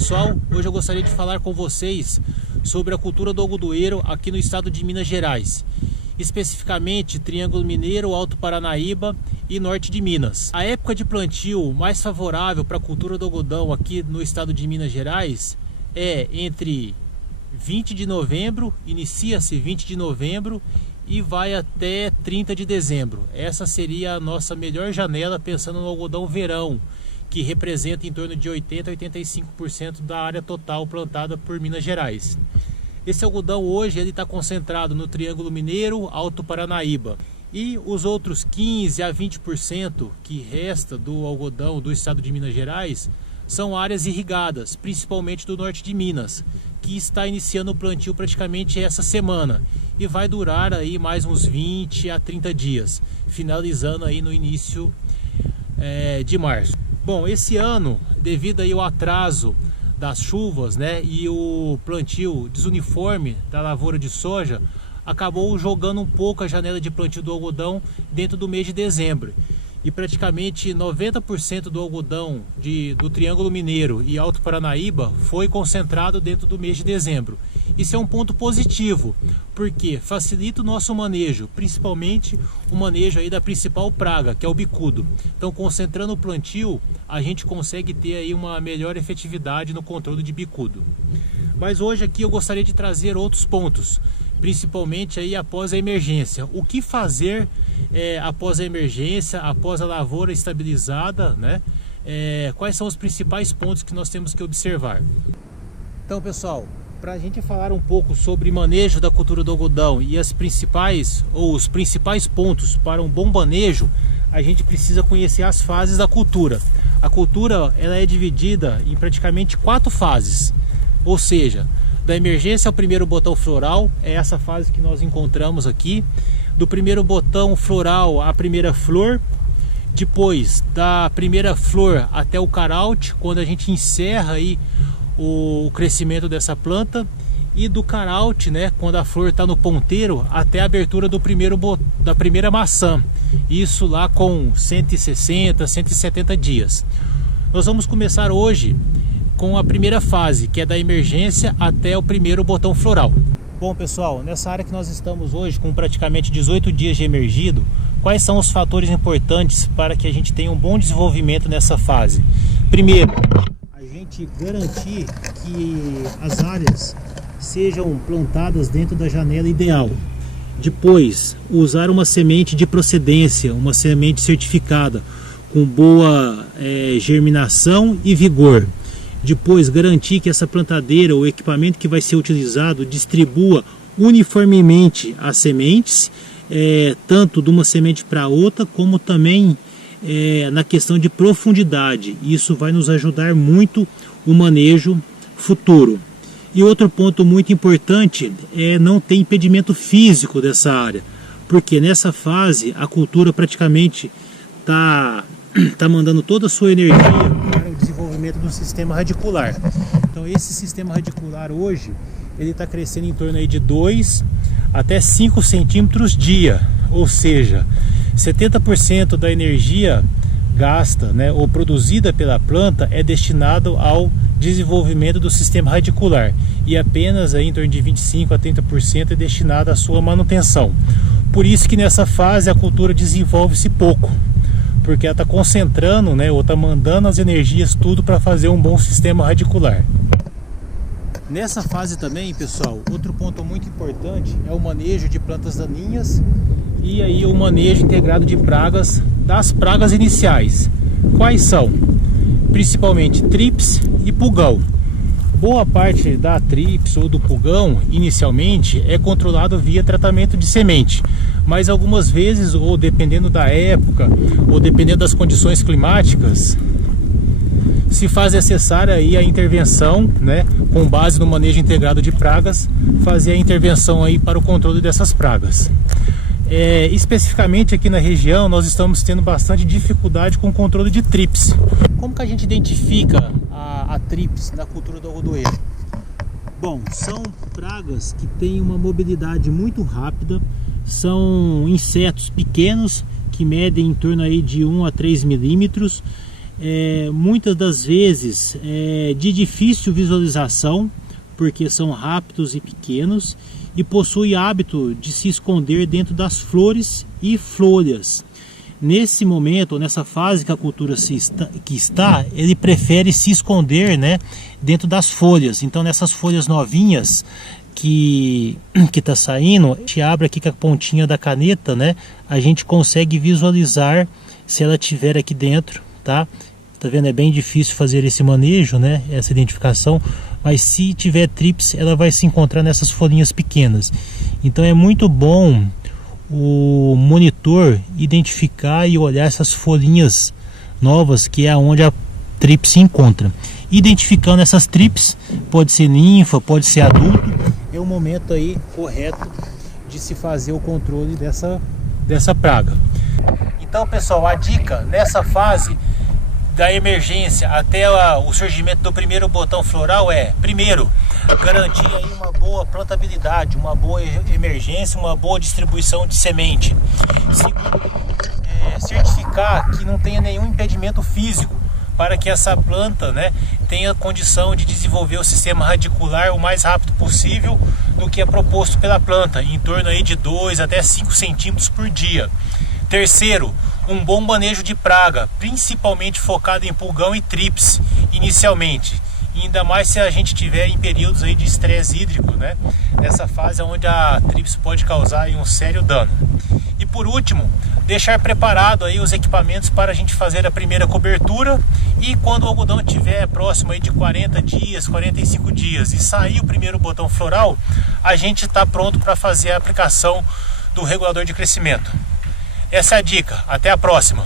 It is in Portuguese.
pessoal, hoje eu gostaria de falar com vocês sobre a cultura do algodoeiro aqui no estado de Minas Gerais, especificamente Triângulo Mineiro, Alto Paranaíba e Norte de Minas. A época de plantio mais favorável para a cultura do algodão aqui no estado de Minas Gerais é entre 20 de novembro, inicia-se 20 de novembro e vai até 30 de dezembro. Essa seria a nossa melhor janela pensando no algodão verão, que representa em torno de 80 a 85% da área total plantada por Minas Gerais. Esse algodão hoje ele está concentrado no Triângulo Mineiro, Alto Paranaíba. E os outros 15 a 20% que resta do algodão do estado de Minas Gerais são áreas irrigadas, principalmente do norte de Minas, que está iniciando o plantio praticamente essa semana e vai durar aí mais uns 20 a 30 dias, finalizando aí no início de março. Bom, esse ano, devido aí ao atraso das chuvas, né, e o plantio desuniforme da lavoura de soja, acabou jogando um pouco a janela de plantio do algodão dentro do mês de dezembro. E praticamente 90% do algodão do Triângulo Mineiro e Alto Paranaíba foi concentrado dentro do mês de dezembro. Isso é um ponto positivo, porque facilita o nosso manejo, principalmente o manejo aí da principal praga, que é o bicudo. Então, concentrando o plantio, a gente consegue ter aí uma melhor efetividade no controle de bicudo. Mas hoje aqui eu gostaria de trazer outros pontos, principalmente aí após a emergência. O que fazer após a emergência, após a lavoura estabilizada, né? Quais são os principais pontos que nós temos que observar? Então, pessoal, para a gente falar um pouco sobre manejo da cultura do algodão e os principais pontos para um bom manejo, a gente precisa conhecer as fases da cultura. A cultura ela é dividida em praticamente 4 fases, ou seja, da emergência ao primeiro botão floral, é essa fase que nós encontramos aqui. Do primeiro botão floral à primeira flor, depois da primeira flor até o carout, quando a gente encerra aí o crescimento dessa planta, e do carout, né, quando a flor está no ponteiro, até a abertura da primeira maçã, isso lá com 160, 170 dias. Nós vamos começar hoje com a primeira fase, que é da emergência até o primeiro botão floral. Bom, pessoal, nessa área que nós estamos hoje, com praticamente 18 dias de emergido, quais são os fatores importantes para que a gente tenha um bom desenvolvimento nessa fase? Primeiro, a gente garantir que as áreas sejam plantadas dentro da janela ideal. Depois, usar uma semente de procedência, uma semente certificada, com boa germinação e vigor. Depois, garantir que essa plantadeira, o equipamento que vai ser utilizado, distribua uniformemente as sementes, tanto de uma semente para outra, como também na questão de profundidade. Isso vai nos ajudar muito o manejo futuro. E outro ponto muito importante é não ter impedimento físico dessa área, porque nessa fase a cultura praticamente está mandando toda a sua energia para o desenvolvimento do sistema radicular. Então esse sistema radicular hoje ele está crescendo em torno aí de 2 até 5 centímetros dia, ou seja, 70% da energia gasta, né, ou produzida pela planta é destinado ao desenvolvimento do sistema radicular, e apenas aí em torno de 25 a 30% é destinado à sua manutenção. Por isso que nessa fase a cultura desenvolve-se pouco, porque ela está concentrando, né, ou está mandando as energias tudo para fazer um bom sistema radicular. Nessa fase também, pessoal, outro ponto muito importante é o manejo de plantas daninhas e aí o manejo integrado de pragas, das pragas iniciais. Quais são? Principalmente trips e pulgão. Boa parte da trips ou do pulgão inicialmente é controlado via tratamento de semente, mas algumas vezes, ou dependendo da época, ou dependendo das condições climáticas, se faz necessária aí a intervenção, né, com base no manejo integrado de pragas, fazer a intervenção aí para o controle dessas pragas. Especificamente aqui na região nós estamos tendo bastante dificuldade com o controle de trips. Como que a gente identifica a trips na cultura do algodoeiro? Bom, são pragas que têm uma mobilidade muito rápida, são insetos pequenos que medem em torno aí de 1 a 3 milímetros, muitas das vezes de difícil visualização, porque são rápidos e pequenos, e possui hábito de se esconder dentro das flores e folhas. Nesse momento, nessa fase que a cultura está, ele prefere se esconder, né, dentro das folhas. Então, nessas folhas novinhas que está saindo, a gente abre aqui com a pontinha da caneta, né, a gente consegue visualizar se ela tiver aqui dentro, tá? Tá vendo? É bem difícil fazer esse manejo, né, essa identificação, mas se tiver trips, ela vai se encontrar nessas folhinhas pequenas. Então é muito bom o monitor identificar e olhar essas folhinhas novas, que é onde a trips se encontra. Identificando essas trips, pode ser ninfa, pode ser adulto, é o momento aí correto de se fazer o controle dessa praga. Então, pessoal, a dica nessa fase da emergência até o surgimento do primeiro botão floral é: primeiro, garantir aí uma boa plantabilidade, uma boa emergência, uma boa distribuição de semente. Segundo, certificar que não tenha nenhum impedimento físico para que essa planta, né, tenha condição de desenvolver o sistema radicular o mais rápido possível do que é proposto pela planta, em torno aí de 2 até 5 centímetros por dia. Terceiro, um bom manejo de praga, principalmente focado em pulgão e trips inicialmente, e ainda mais se a gente tiver em períodos aí de estresse hídrico, né? Nessa fase onde a trips pode causar aí um sério dano. E por último, deixar preparado aí os equipamentos para a gente fazer a primeira cobertura, e quando o algodão estiver próximo aí de 40 dias, 45 dias e sair o primeiro botão floral, a gente está pronto para fazer a aplicação do regulador de crescimento. Essa é a dica. Até a próxima.